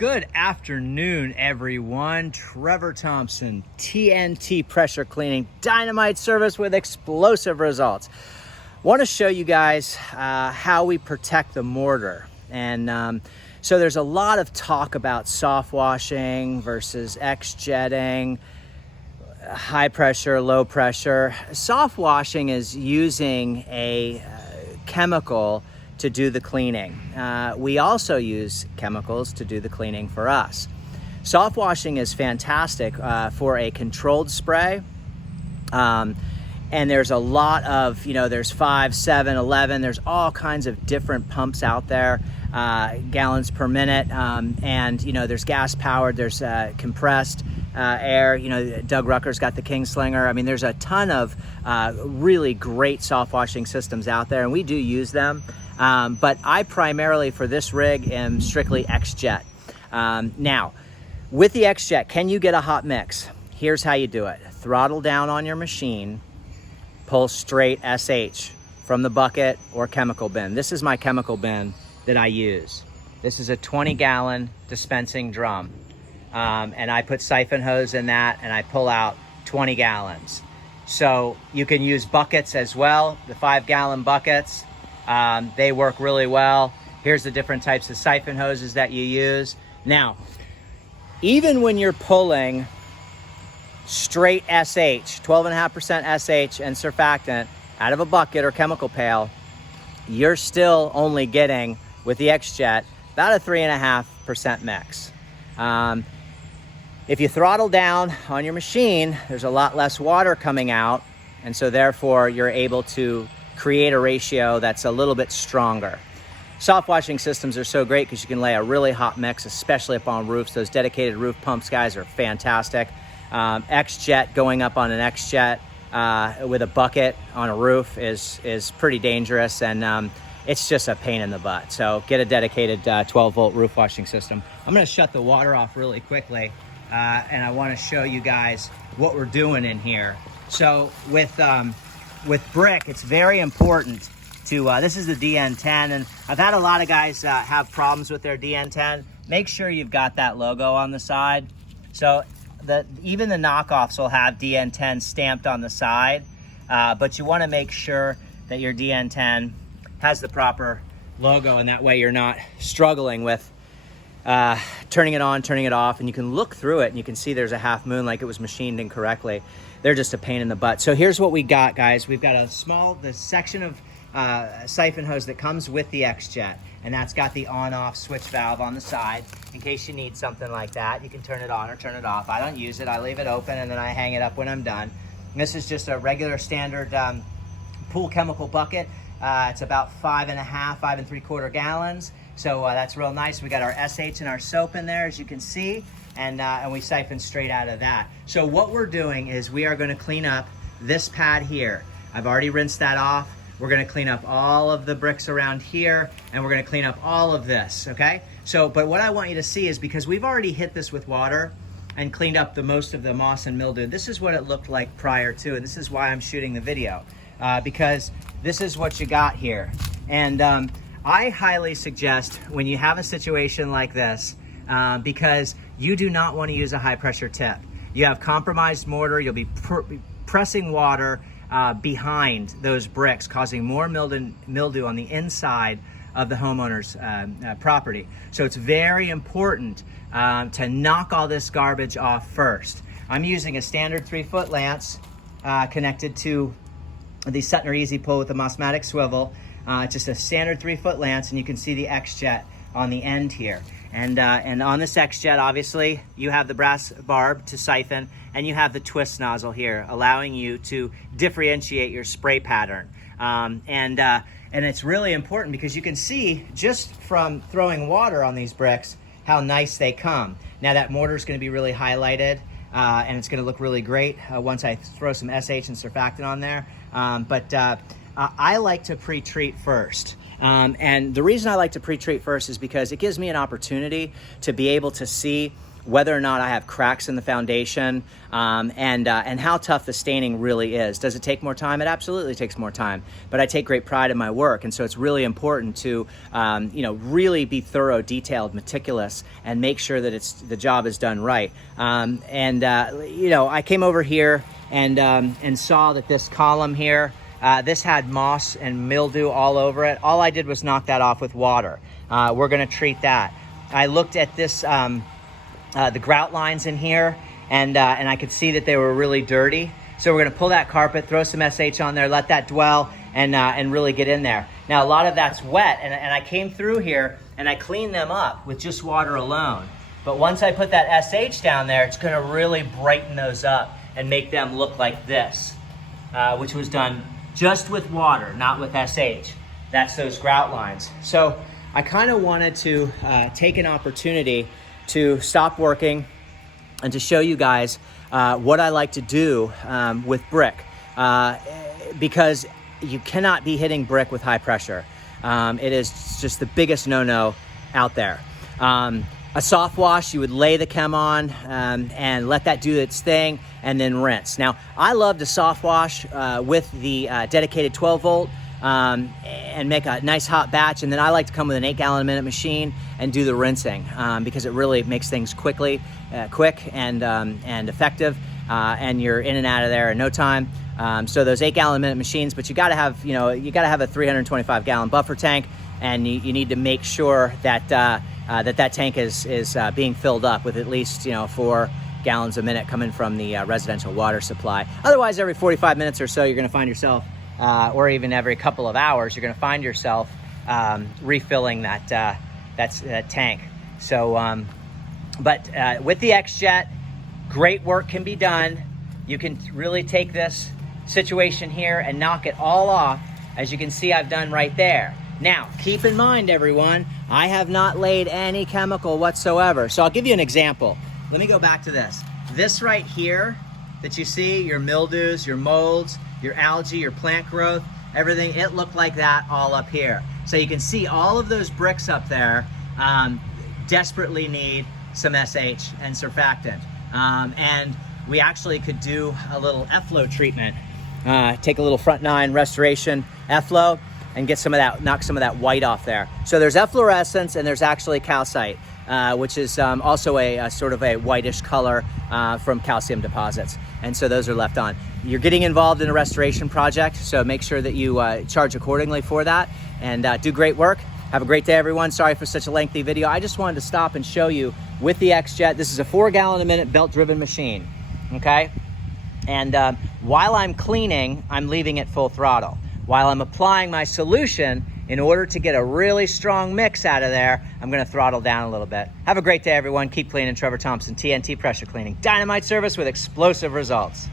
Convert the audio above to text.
Good afternoon, everyone. Trevor Thompson, TNT Pressure Cleaning, dynamite service with explosive results. Want to show you guys how we protect the mortar. And so there's a lot of talk about soft washing versus XJetting, high pressure, low pressure. Soft washing is using a chemical to do the cleaning. We also use chemicals to do the cleaning for us. Soft washing is fantastic for a controlled spray. And there's a lot of, there's 5, 7, 11, there's all kinds of different pumps out there, gallons per minute. And there's gas powered, there's compressed air. Doug Rucker's got the Kingslinger. I mean, there's a ton of really great soft washing systems out there, and we do use them. But I primarily, for this rig, am strictly XJet. Now, with the XJet, can you get a hot mix? Here's how you do it. Throttle down on your machine, pull straight SH from the bucket or chemical bin. This is my chemical bin that I use. This is a 20-gallon dispensing drum. And I put siphon hose in that, and I pull out 20 gallons. So you can use buckets as well, the 5-gallon buckets. They work really well. Here's the different types of siphon hoses that you use. Now, even when you're pulling straight SH, 12.5% SH and surfactant out of a bucket or chemical pail, you're still only getting, with the XJet, about a 3.5% mix. If you throttle down on your machine, there's a lot less water coming out, and so therefore you're able to create a ratio that's a little bit stronger. Soft washing systems are so great because you can lay a really hot mix, especially up on roofs. Those dedicated roof pumps, guys, are fantastic. XJet, going up on an XJet with a bucket on a roof is pretty dangerous, and it's just a pain in the butt. So get a dedicated 12-volt roof washing system. I'm going to shut the water off really quickly, and I want to show you guys what we're doing in here. So with brick, it's very important to, this is the DN10, and I've had a lot of guys have problems with their DN10. Make sure you've got that logo on the side. So even the knockoffs will have DN10 stamped on the side, but you want to make sure that your DN10 has the proper logo, and that way you're not struggling with turning it on, turning it off, and you can look through it and you can see there's a half moon like it was machined incorrectly. They're just a pain in the butt. So here's what we got, guys. We've got the section of siphon hose that comes with the XJet, and that's got the on-off switch valve on the side. In case you need something like that, you can turn it on or turn it off. I don't use it. I leave it open, and then I hang it up when I'm done. And this is just a regular standard pool chemical bucket. It's about 5 3/4 gallons. So that's real nice. We got our SH and our soap in there, as you can see, and we siphon straight out of that. So what we're doing is we are going to clean up this pad here. I've already rinsed that off. We're going to clean up all of the bricks around here, and we're going to clean up all of this, okay? So, but what I want you to see is, because we've already hit this with water and cleaned up most of the moss and mildew, this is what it looked like prior to, and this is why I'm shooting the video, because this is what you got here. And I highly suggest, when you have a situation like this, because you do not want to use a high pressure tip. You have compromised mortar, you'll be pressing water behind those bricks, causing more mildew on the inside of the homeowner's property. So it's very important to knock all this garbage off first. I'm using a standard 3-foot lance connected to the Suttner Easy Pull with the Mossmatic swivel. Just a standard 3-foot lance, and you can see the XJet on the end here. And on this XJet, obviously, you have the brass barb to siphon, and you have the twist nozzle here, allowing you to differentiate your spray pattern. And it's really important because you can see just from throwing water on these bricks how nice they come. Now that mortar is going to be really highlighted, and it's going to look really great once I throw some SH and surfactant on there. I like to pre-treat first. And the reason I like to pre-treat first is because it gives me an opportunity to be able to see whether or not I have cracks in the foundation, and how tough the staining really is. Does it take more time? It absolutely takes more time, but I take great pride in my work, and so it's really important to really be thorough, detailed, meticulous, and make sure that the job is done right. I came over here and saw that this column here, this had moss and mildew all over it. All I did was knock that off with water. We're going to treat that. I looked at this, the grout lines in here, and I could see that they were really dirty. So we're going to pull that carpet, throw some SH on there, let that dwell, and really get in there. Now, a lot of that's wet, and I came through here and I cleaned them up with just water alone. But once I put that SH down there, it's going to really brighten those up and make them look like this, which was done just with water, not with SH. That's those grout lines. So I kind of wanted to take an opportunity to stop working and to show you guys what I like to do with brick, because you cannot be hitting brick with high pressure. It is just the biggest no-no out there. A soft wash, you would lay the chem on and let that do its thing and then rinse. Now, I love to soft wash with the dedicated 12 volt and make a nice hot batch, and then I like to come with an 8-gallon-a-minute machine and do the rinsing because it really makes things quick and effective, and you're in and out of there in no time. So those 8-gallon-a-minute machines, but you got to have a 325-gallon buffer tank, and you need to make sure that that tank is being filled up with at least 4 gallons a minute coming from the residential water supply. Otherwise, every 45 minutes or so, you're going to find yourself, or even every couple of hours, you're going to find yourself refilling that tank. So, but with the XJet, great work can be done. You can really take this situation here and knock it all off, as you can see I've done right there. Now, keep in mind, everyone, I have not laid any chemical whatsoever. So I'll give you an example. Let me go back to this. This right here that you see, your mildews, your molds, your algae, your plant growth, everything, it looked like that all up here. So you can see all of those bricks up there desperately need some SH and surfactant. And we actually could do a little efflow treatment. Take a little front 9 restoration efflow and get some of that, knock some of that white off there. So there's efflorescence and there's actually calcite, which is also a sort of a whitish color from calcium deposits. And so those are left on. You're getting involved in a restoration project, so make sure that you charge accordingly for that, and do great work. Have a great day, everyone. Sorry for such a lengthy video. I just wanted to stop and show you with the XJet. This is a 4-gallon-a-minute belt-driven machine, okay? And while I'm cleaning, I'm leaving it full throttle. While I'm applying my solution, in order to get a really strong mix out of there, I'm gonna throttle down a little bit. Have a great day, everyone. Keep cleaning. Trevor Thompson, TNT Pressure Cleaning. Dynamite service with explosive results.